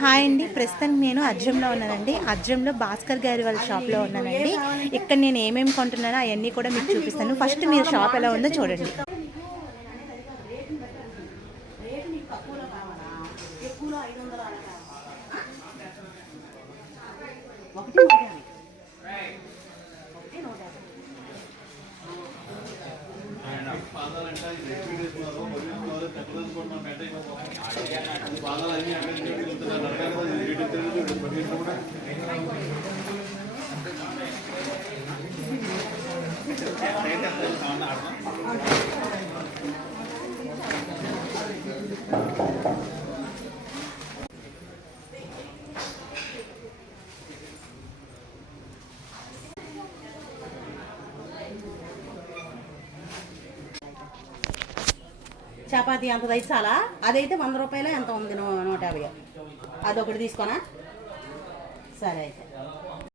Hi అండి, ప్రస్తుతానికి నేను అజ్రంలో ఉన్నానండి. అజ్రంలో భాస్కర్ గారి వాళ్ళ షాప్లో ఉన్నానండి. ఇక్కడ నేను ఏమేమి కొంటున్నానో అవన్నీ కూడా మీకు చూపిస్తాను. ఫస్ట్ మీరు షాప్ ఎలా ఉందో చూడండి. చపాతీ అంత అయితే చాలా, అదైతే 100 రూపాయలు ఎంత ఉంది, 150. అదొకటి తీసుకోనా? సరే అయితే